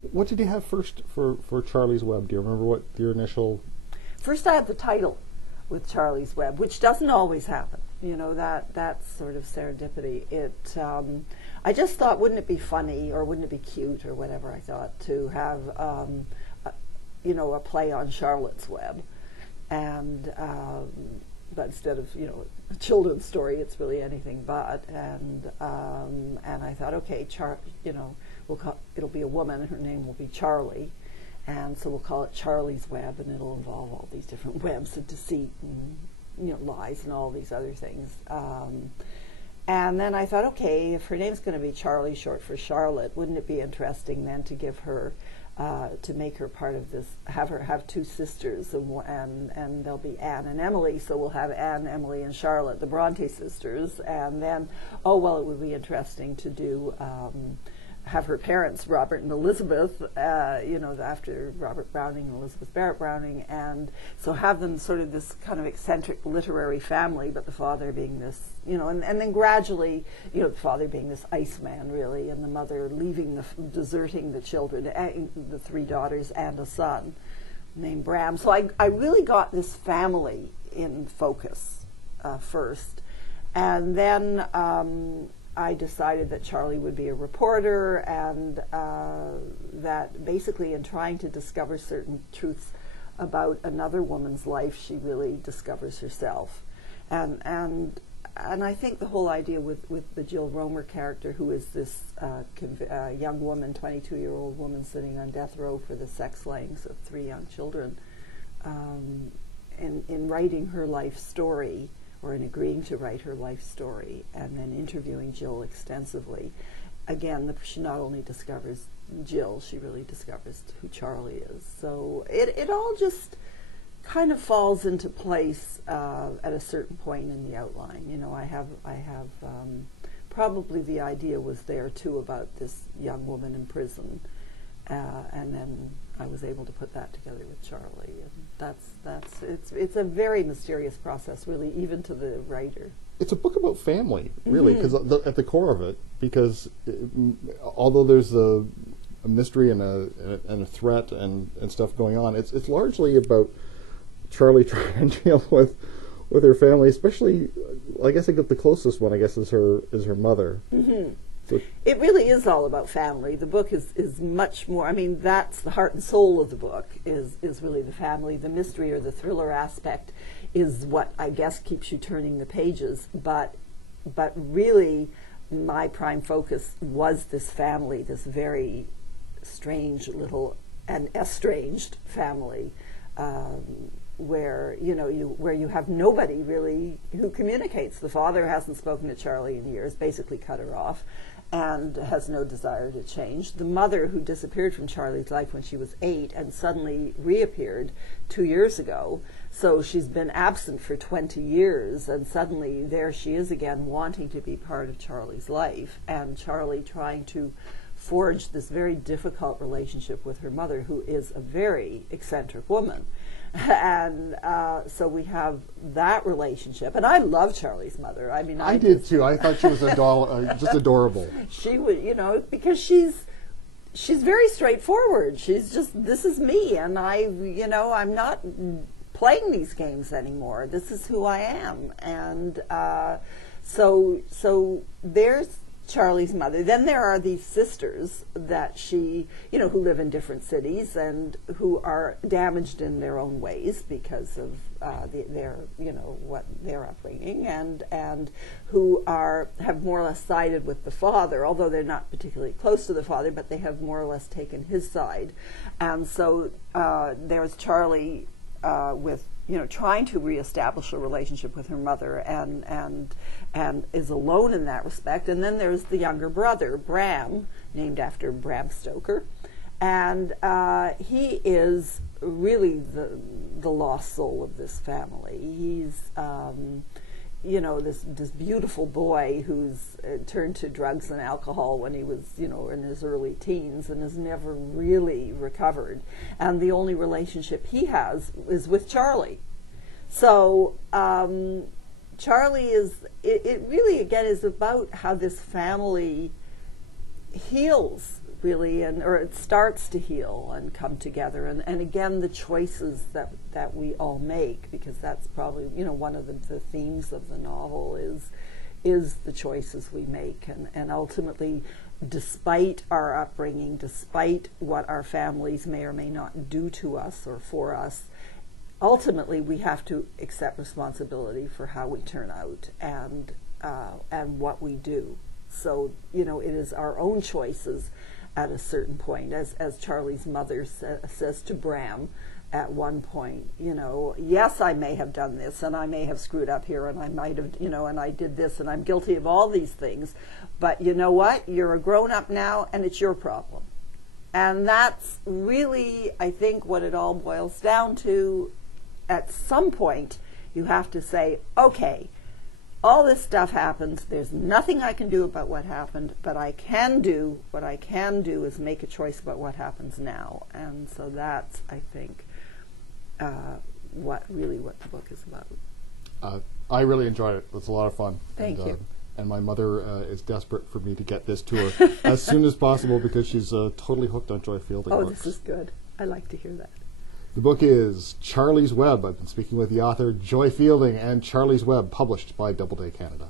What did you have first for Charlie's Web? Do you remember what your initial? First, I had the title with Charlie's Web, which doesn't always happen. That's sort of serendipity. I just thought, wouldn't it be funny, or wouldn't it be cute, or whatever I thought, to have, a play on Charlotte's Web, and but instead of a children's story, it's really anything but. And I thought, okay, it'll be a woman, and her name will be Charlie. And so we'll call it Charlie's Web, and it'll involve all these different webs of deceit and lies and all these other things. And then I thought, okay, if her name's going to be Charlie, short for Charlotte, wouldn't it be interesting then to give her, to make her part of this, have two sisters, and they'll be Anne and Emily. So we'll have Anne, Emily, and Charlotte, the Bronte sisters. And then, it would be interesting to do. Have her parents, Robert and Elizabeth, after Robert Browning and Elizabeth Barrett Browning, and so have them sort of this kind of eccentric literary family, but the father being this, and then gradually, the father being this Iceman, really, and the mother deserting the children, the three daughters and a son named Bram. So I really got this family in focus first, and then I decided that Charlie would be a reporter, and that basically in trying to discover certain truths about another woman's life, she really discovers herself. And I think the whole idea with the Jill Romer character, who is this young woman, 22-year-old woman sitting on death row for the sex slayings of 3 young children, in writing her life story, or in agreeing to write her life story, and then interviewing Jill extensively. Again, she not only discovers Jill, she really discovers who Charlie is. So it all just kind of falls into place at a certain point in the outline. I have probably the idea was there too about this young woman in prison, and then I was able to put that together with Charlie, and it's a very mysterious process, really, even to the writer. It's a book about family, really, because at the core of it, because although there's a mystery and a threat and stuff going on, it's largely about Charlie trying to deal with her family, especially. I guess I get the closest one. I guess is her mother. Mm-hmm. It really is all about family. The book is much more, that's the heart and soul of the book, is really the family. The mystery or the thriller aspect is what I guess keeps you turning the pages. But really, my prime focus was this family, this very strange little and estranged family, where you have nobody really who communicates. The father hasn't spoken to Charlie in years, basically cut her off, and has no desire to change. The mother, who disappeared from Charlie's life when she was 8 and suddenly reappeared 2 years ago, so she's been absent for 20 years, and suddenly there she is again, wanting to be part of Charlie's life, and Charlie trying to forge this very difficult relationship with her mother, who is a very eccentric woman. And so we have that relationship, and I love Charlie's mother. I did too. I thought she was just adorable. She would, because she's very straightforward. She's just, this is me, and I'm not playing these games anymore. This is who I am, and so there's Charlie's mother. Then there are these sisters that she, who live in different cities and who are damaged in their own ways because of their upbringing, and who have more or less sided with the father, although they're not particularly close to the father, but they have more or less taken his side. And so there's Charlie with trying to reestablish a relationship with her mother, and is alone in that respect. And then there's the younger brother, Bram, named after Bram Stoker, and he is really the lost soul of this family. He's this beautiful boy who's turned to drugs and alcohol when he was in his early teens, and has never really recovered, and the only relationship he has is with Charlie. So Charlie it really again is about how this family heals really, or it starts to heal and come together. And again, the choices that we all make, because that's probably, one of the themes of the novel is the choices we make. And ultimately, despite our upbringing, despite what our families may or may not do to us or for us, ultimately we have to accept responsibility for how we turn out and what we do. So, it is our own choices at a certain point, as Charlie's mother says to Bram at one point, yes, I may have done this, and I may have screwed up here, and I might have, and I did this, and I'm guilty of all these things, but you know what? You're a grown-up now, and it's your problem. And that's really, I think, what it all boils down to. At some point, you have to say, okay, all this stuff happens. There's nothing I can do about what happened, but what I can do is make a choice about what happens now. And so that's, I think, what the book is about. I really enjoyed it. It's a lot of fun. Thank you. And my mother is desperate for me to get this to her as soon as possible because she's totally hooked on Joy Fielding books. This is good. I like to hear that. The book is Charlie's Web. I've been speaking with the author, Joy Fielding, and Charlie's Web, published by Doubleday Canada.